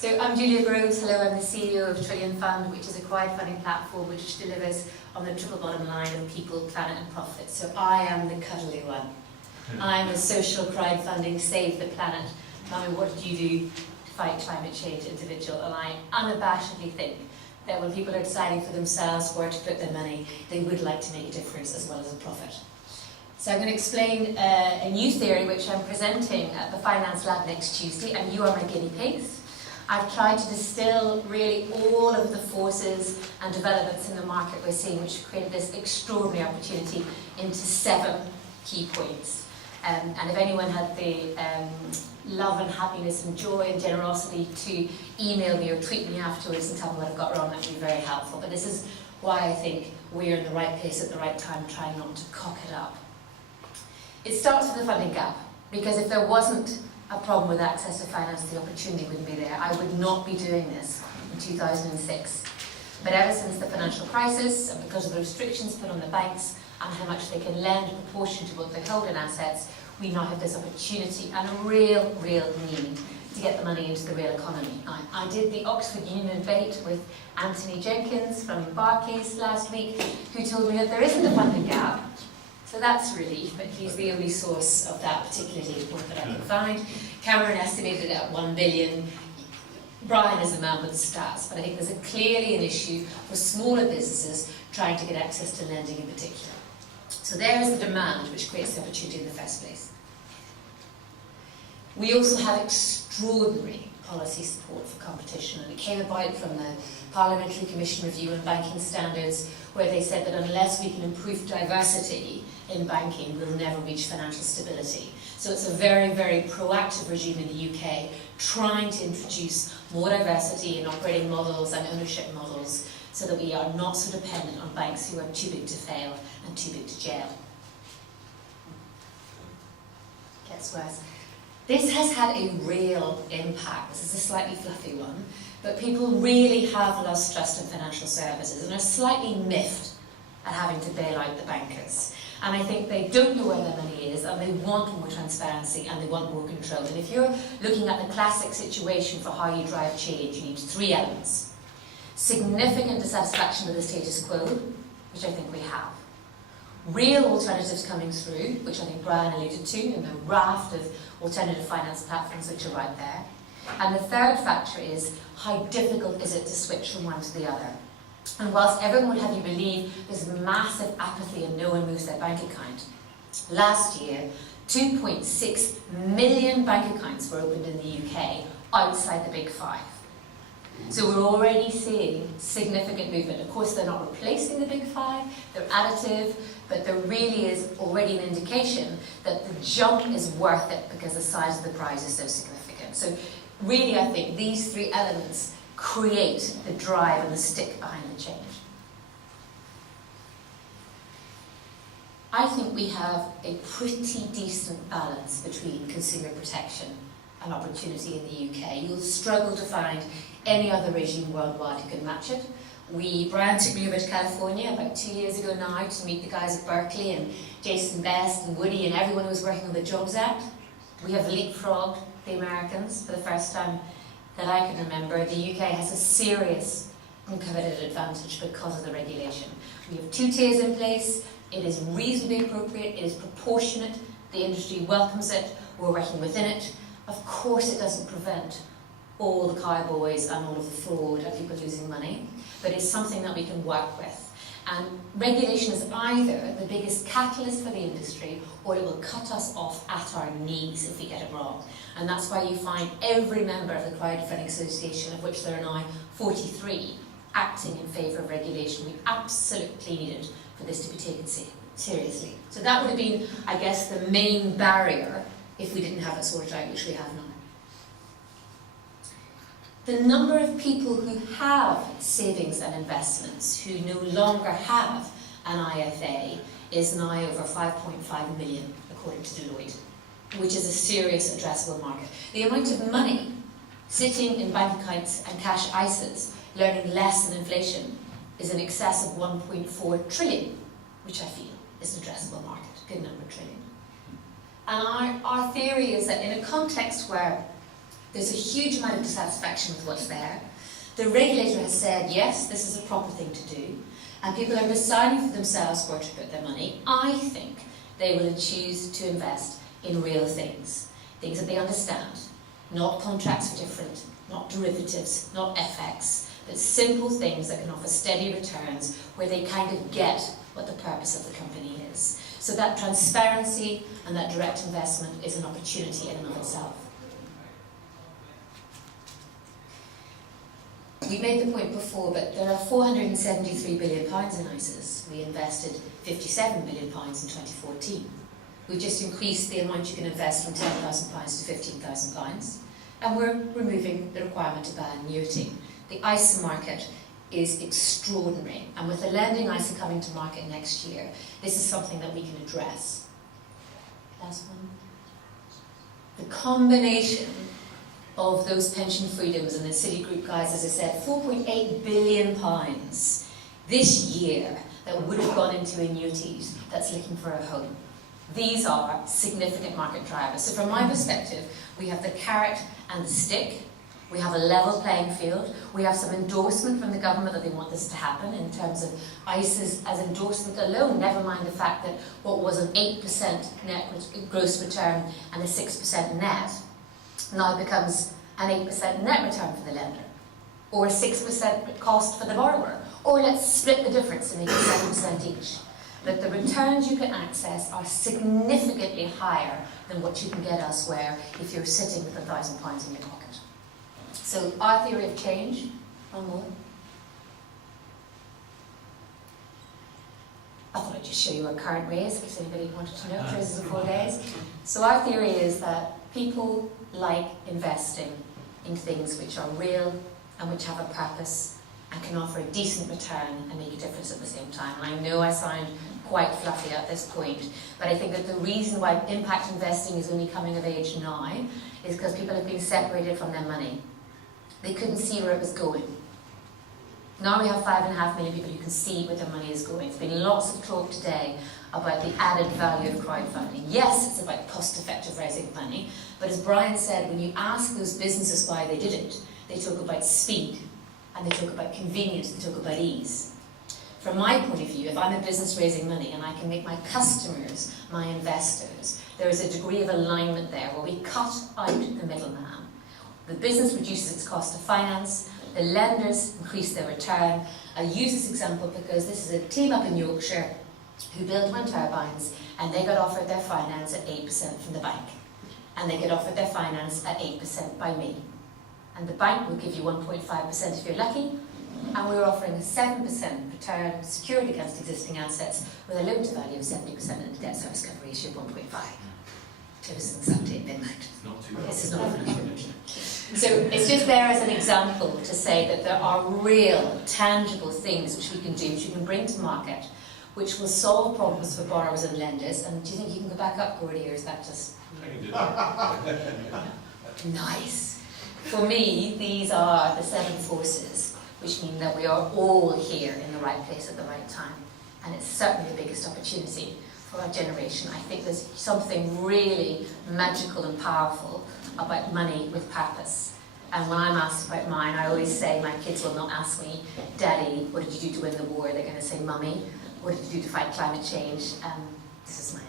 So I'm Julia Groves. Hello, I'm the CEO of Trillion Fund, which is a crowdfunding platform which delivers on the triple bottom line of people, planet and profit. So I am the cuddly one. I'm a social crowdfunding save the planet. Mummy, what do you do to fight climate change individual? And I unabashedly think that when people are deciding for themselves where to put their money, they would like to make a difference as well as a profit. So I'm going to explain a new theory which I'm presenting at the Finance Lab next Tuesday, and you are my guinea pigs. I've tried to distill really all of the forces and developments in the market we're seeing which created this extraordinary opportunity into 7 key points. And if anyone had the love and happiness and joy and generosity to email me or tweet me afterwards and tell me what I've got wrong, that would be very helpful. But this is why I think we're in the right place at the right time, trying not to cock it up. It starts with the funding gap, because if there wasn't a problem with access to finance, the opportunity wouldn't be there. I would not be doing this in 2006. But ever since the financial crisis, and because of the restrictions put on the banks and how much they can lend in proportion to what they hold in assets, we now have this opportunity and a real need to get the money into the real economy. I did the Oxford Union debate with Anthony Jenkins from Barclays last week, who told me that there isn't a funding gap. So that's relief, but he's the only source of that particularly report that I can find. Cameron estimated it at 1 billion. Brian is the man with the stats, but I think there's clearly an issue for smaller businesses trying to get access to lending in particular. So there's the demand which creates the opportunity in the first place. We also have extraordinary policy support for competition, and it came about from the Parliamentary Commission Review on Banking Standards, where they said that unless we can improve diversity in banking, we'll never reach financial stability. So it's a very proactive regime in the UK, trying to introduce more diversity in operating models and ownership models, so that we are not so dependent on banks who are too big to fail and too big to jail. Gets worse. This has had a real impact. This is a slightly fluffy one, but people really have lost trust in financial services and are slightly miffed at having to bail out the bankers. And I think they don't know where their money is, and they want more transparency and they want more control. And if you're looking at the classic situation for how you drive change, you need 3 elements. Significant dissatisfaction with the status quo, which I think we have. Real alternatives coming through, which I think Brian alluded to, in the raft of alternative finance platforms which are right there. And the third factor is, how difficult is it to switch from one to the other? And whilst everyone would have you believe there's massive apathy and no one moves their bank account, last year 2.6 million bank accounts were opened in the UK outside the big 5. So we're already seeing significant movement. Of course, they're not replacing the big 5, they're additive, but there really is already an indication that the jump is worth it because the size of the prize is so significant. So really, I think these 3 elements create the drive and the stick behind the change. I think we have a pretty decent balance between consumer protection and opportunity in the UK. You'll struggle to find any other regime worldwide who can match it. Brian took me over to California about 2 years ago now to meet the guys at Berkeley and Jason Best and Woody and everyone who was working on the Jobs Act. We have leapfrogged the Americans for the first time that I can remember. The UK has a serious competitive advantage because of the regulation. We have 2 tiers in place. It is reasonably appropriate. It is proportionate. The industry welcomes it. We're working within it. Of course, it doesn't prevent all the cowboys and all of the fraud and people losing money, but it's something that we can work with. And regulation is either the biggest catalyst for the industry, or it will cut us off at our knees if we get it wrong. And that's why you find every member of the Crowdfunding Association, of which there are now 43, acting in favour of regulation. We absolutely needed for this to be taken seriously. So that would have been, I guess, the main barrier if we didn't have it sorted out, which we have now. The number of people who have savings and investments who no longer have an IFA is now over 5.5 million, according to Deloitte, which is a serious addressable market. The amount of money sitting in bank accounts and cash ISAs, learning less than inflation, is in excess of 1.4 trillion, which I feel is an addressable market, good number, trillion. And our theory is that in a context where There's a huge amount of dissatisfaction with what's there. The regulator has said, yes, this is a proper thing to do, and people are deciding for themselves where to put their money. I think they will choose to invest in real things, things that they understand, not contracts for different, not derivatives, not FX, but simple things that can offer steady returns where they kind of get what the purpose of the company is. So that transparency and that direct investment is an opportunity in and of itself. We made the point before, but there are £473 billion in ISAs. We invested £57 billion in 2014. We've just increased the amount you can invest from £10,000 to £15,000, and we're removing the requirement to buy annuity. The ISA market is extraordinary, and with the lending ISA coming to market next year, this is something that we can address. Last one. The combination of those pension freedoms and the Citigroup guys, as I said, £4.8 billion this year that would have gone into annuities that's looking for a home. These are significant market drivers. So from my perspective, we have the carrot and the stick. We have a level playing field. We have some endorsement from the government that they want this to happen in terms of ISAs as endorsement alone, never mind the fact that what was an 8% net gross return and a 6% net now becomes an 8% net return for the lender, or a 6% cost for the borrower, or let's split the difference and make it 7% each. But the returns you can access are significantly higher than what you can get elsewhere if you're sitting with £1,000 in your pocket. So our theory of change, one more. I thought I'd just show you a current raise, in case anybody wanted to know, raises in 4 days. So our theory is that people like investing in things which are real and which have a purpose and can offer a decent return and make a difference at the same time. And I know I sound quite fluffy at this point, but I think that the reason why impact investing is only coming of age now is because people have been separated from their money. They couldn't see where it was going. Now we have 5.5 million people who can see where their money is going. There's been lots of talk today about the added value of crowdfunding. Yes, it's about cost-effective raising money, but as Brian said, when you ask those businesses why they did it, they talk about speed, and they talk about convenience, they talk about ease. From my point of view, if I'm a business raising money and I can make my customers my investors, there is a degree of alignment there where we cut out the middleman. The business reduces its cost of finance, the lenders increase their return. I use this example because this is a team up in Yorkshire who built wind turbines, and they got offered their finance at 8% from the bank. And they get offered their finance at 8% by me. And the bank will give you 1.5% if you're lucky, and we're offering a 7% return secured against existing assets with a loan to value of 70% and a debt service cover ratio of 1.5. Citizens update midnight. This is not a financial information. So it's just there as an example to say that there are real, tangible things which we can do, which we can bring to market, which will solve problems for borrowers and lenders. And do you think you can go back up, Gordy, or is that just... I can do that. Nice. For me, these are the 7 forces, which mean that we are all here in the right place at the right time. And it's certainly the biggest opportunity for our generation. I think there's something really magical and powerful about money with purpose. And when I'm asked about mine, I always say my kids will not ask me, Daddy, what did you do to win the war? They're going to say, Mummy, what did you do to fight climate change? This is my